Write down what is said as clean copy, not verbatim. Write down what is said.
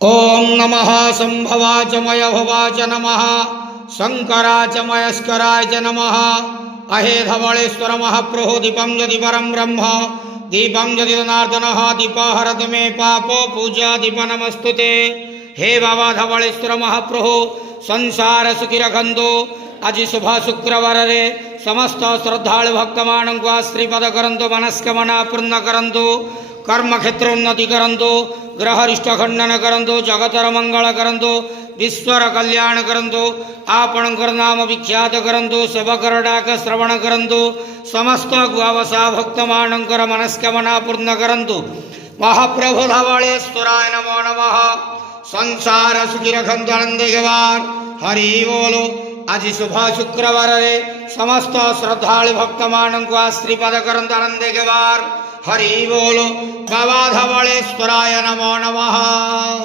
ओम नमः संभवाच मयभवाच नमः शंकराच मयस्कराच नमः अहेधवळेश्वर महाप्रभो दीपं यदि परं ब्रह्म दीपं यदि जनार्दनः दीपहरतु मे पापो पूजा दीप नमस्तुते। हे बाबा धवळेश्वर महाप्रभो संसार सुखी रखंतु। आज शुभ शुक्रवार रे समस्त श्रद्धालु भक्तमानंकु आश्रीपद करंतु, मनस्कामना पूर्ण करंतु, कर्म क्षेत्र उन्नति करंतु, ग्रह रिष्ट खंडन करंतु, जगतर मंगल करंतु, विश्वर कल्याण करंतु, आपणकर नाम विख्यात करंतु, सबकर डाक श्रवण करंतु, समस्त गुआवसा भक्तमानंकर मनस्कामना पूर्ण करंतु। महाप्रभु धवळेश्वराय नमो नमः। संसार सुखी रखंतु आनंदेगवार हरि बोलो। आज शुभ शुक्रवार रे समस्त श्रद्धालु भक्तमानंकु आश्रीपद करंतु आनंदेगवार हरि बोलो। बाबा धवळेश्वराय नमो नमः।